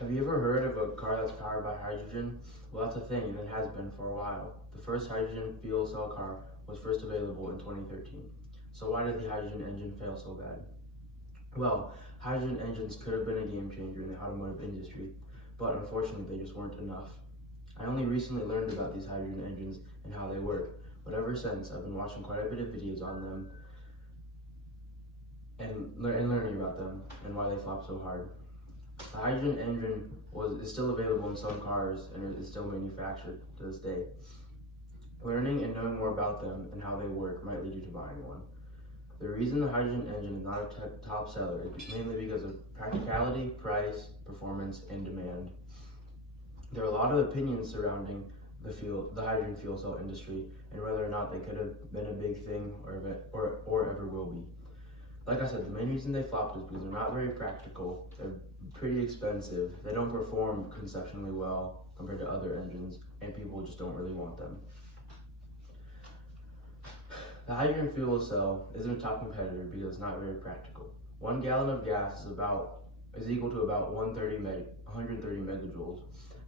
Have you ever heard of a car that's powered by hydrogen? Well, that's a thing, and it has been for a while. The first hydrogen fuel cell car was first available in 2013. So why did the hydrogen engine fail so bad? Well, hydrogen engines could have been a game changer in the automotive industry, but unfortunately they just weren't enough. I only recently learned about these hydrogen engines and how they work, but ever since I've been watching quite a bit of videos on them and learning about them and why they flop so hard. The hydrogen engine is still available in some cars and is still manufactured to this day. Learning and knowing more about them and how they work might lead you to buying one. The reason the hydrogen engine is not a top seller is mainly because of practicality, price, performance, and demand. There are a lot of opinions surrounding the hydrogen fuel cell industry and whether or not they could have been a big thing or ever will be. Like I said, the main reason they flopped is because they're not very practical, they're pretty expensive, they don't perform conceptually well compared to other engines, and people just don't really want them. The hydrogen fuel cell isn't a top competitor because it's not very practical. 1 gallon of gas is equal to about 130 megajoules,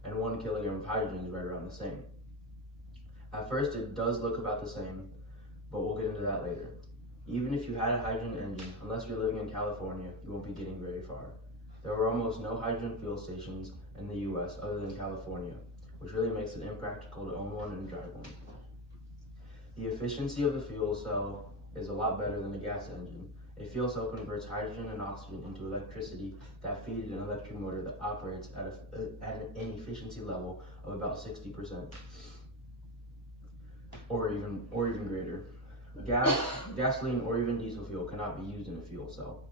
and 1 kilogram of hydrogen is right around the same. At first, it does look about the same, but we'll get into that later. Even if you had a hydrogen engine, unless you're living in California, you won't be getting very far. There are almost no hydrogen fuel stations in the US other than California, which really makes it impractical to own one and drive one. The efficiency of the fuel cell is a lot better than a gas engine. A fuel cell converts hydrogen and oxygen into electricity that feeds an electric motor that operates at an efficiency level of about 60%, or even greater. Gasoline, or even diesel fuel cannot be used in a fuel cell.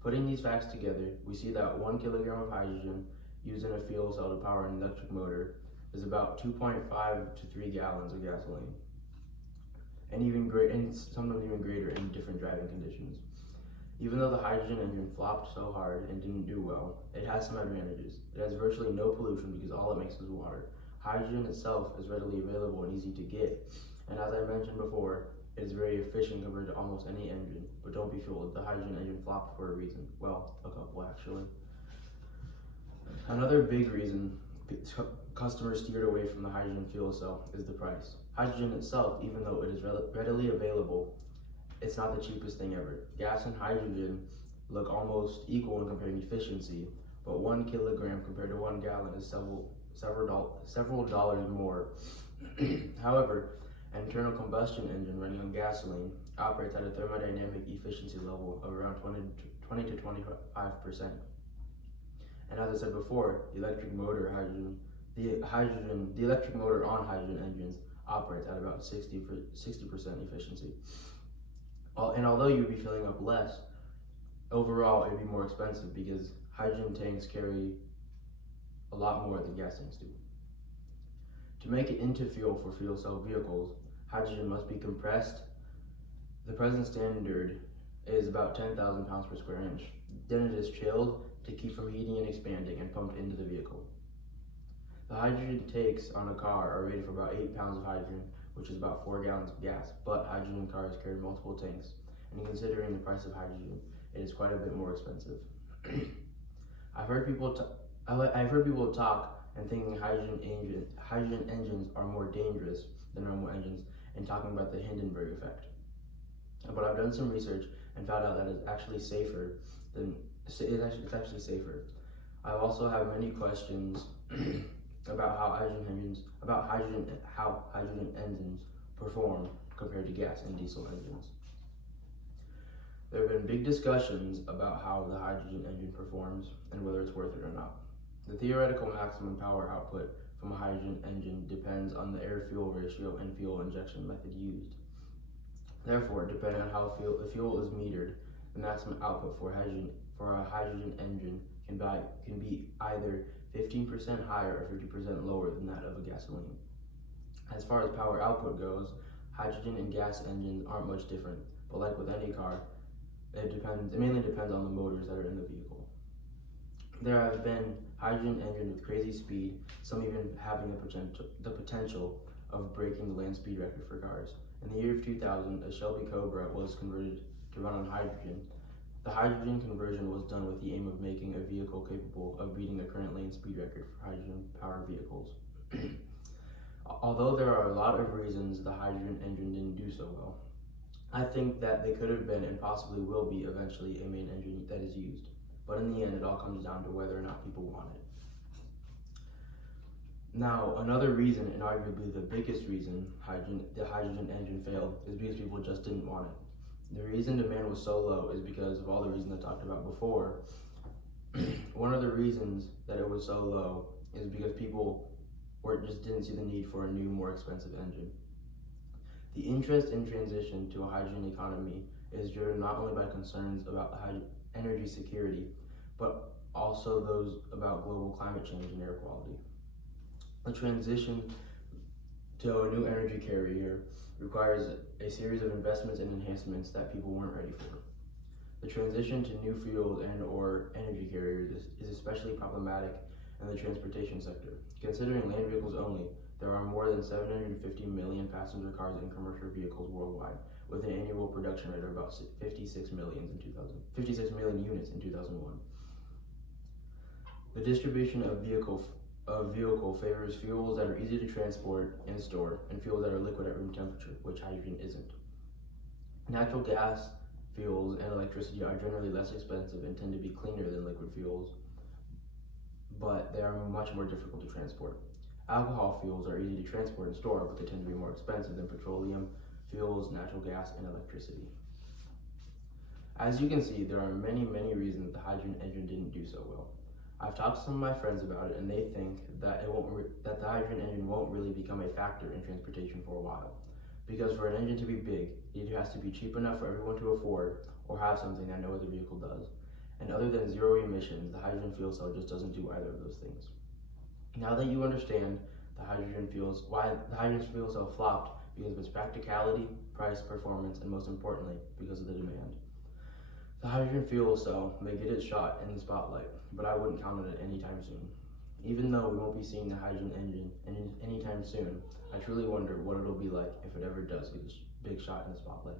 Putting these facts together, we see that 1 kilogram of hydrogen used in a fuel cell to power an electric motor is about 2.5 to 3 gallons of gasoline, and sometimes even greater in different driving conditions. Even though the hydrogen engine flopped so hard and didn't do well, it has some advantages. It has virtually no pollution because all it makes is water. Hydrogen itself is readily available and easy to get, and as I mentioned before, it is very efficient compared to almost any engine. But don't be fooled, the hydrogen engine flopped for a reason. Well, a couple actually. Another big reason customers steered away from the hydrogen fuel cell is the price. Hydrogen itself, even though it is readily available, it's not the cheapest thing ever. Gas and hydrogen look almost equal in comparing efficiency, but 1 kilogram compared to 1 gallon is several dollars more. However, an internal combustion engine running on gasoline operates at a thermodynamic efficiency level of around 20 to 25%. And as I said before, the electric motor on hydrogen engines operates at about 60% efficiency. And although you'd be filling up less, overall it'd be more expensive because hydrogen tanks carry a lot more than gas tanks do. To make it into fuel for fuel cell vehicles, hydrogen must be compressed. The present standard is about 10,000 pounds per square inch. Then it is chilled to keep from heating and expanding and pumped into the vehicle. The hydrogen tanks on a car are rated for about 8 pounds of hydrogen, which is about 4 gallons of gas, but hydrogen cars carry multiple tanks, and considering the price of hydrogen, it is quite a bit more expensive. I've heard people talk and thinking hydrogen engines are more dangerous than normal engines, and talking about the Hindenburg effect. But I've done some research and found out that it's actually safer. I also have many questions about how hydrogen engines perform compared to gas and diesel engines. There have been big discussions about how the hydrogen engine performs and whether it's worth it or not. The theoretical maximum power output from a hydrogen engine depends on the air-fuel ratio and fuel injection method used. Therefore, depending on how the fuel is metered, the maximum output for a hydrogen engine can be either 15% higher or 50% lower than that of a gasoline. As far as power output goes, hydrogen and gas engines aren't much different, but like with any car, it mainly depends on the motors that are in the vehicle. There have been hydrogen engines with crazy speed, some even having the potential of breaking the land speed record for cars. In the year of 2000, a Shelby Cobra was converted to run on hydrogen. The hydrogen conversion was done with the aim of making a vehicle capable of beating the current European speed record for hydrogen-powered vehicles. Although there are a lot of reasons the hydrogen engine didn't do so well, I think that they could have been and possibly will be eventually a main engine that is used. But in the end, it all comes down to whether or not people want it. Now, another reason, and arguably the biggest reason the hydrogen engine failed is because people just didn't want it. The reason demand was so low is because of all the reasons I talked about before. One of the reasons that it was so low is because people just didn't see the need for a new, more expensive engine. The interest in transition to a hydrogen economy is driven not only by concerns about energy security, but also those about global climate change and air quality. The transition to a new energy carrier requires a series of investments and enhancements that people weren't ready for. The transition to new fuels and or energy carriers is especially problematic in the transportation sector. Considering land vehicles only, there are more than 750 million passenger cars and commercial vehicles worldwide, with an annual production rate of about 56 million units in 2001. The distribution of vehicle favors fuels that are easy to transport and store, and fuels that are liquid at room temperature, which hydrogen isn't. Natural gas fuels and electricity are generally less expensive and tend to be cleaner than liquid fuels, but they are much more difficult to transport. Alcohol fuels are easy to transport and store, but they tend to be more expensive than petroleum fuels, natural gas, and electricity. As you can see, there are many reasons the hydrogen engine didn't do so well. I've talked to some of my friends about it, and they think that the hydrogen engine won't really become a factor in transportation for a while. Because for an engine to be big, it either has to be cheap enough for everyone to afford, or have something that no other vehicle does. And other than zero emissions, the hydrogen fuel cell just doesn't do either of those things. Now that you understand why the hydrogen fuel cell flopped, because of its practicality, price, performance, and most importantly, because of the demand. The hydrogen fuel cell may get its shot in the spotlight, but I wouldn't count on it anytime soon. Even though we won't be seeing the hydrogen engine anytime soon, I truly wonder what it'll be like if it ever does get its big shot in the spotlight.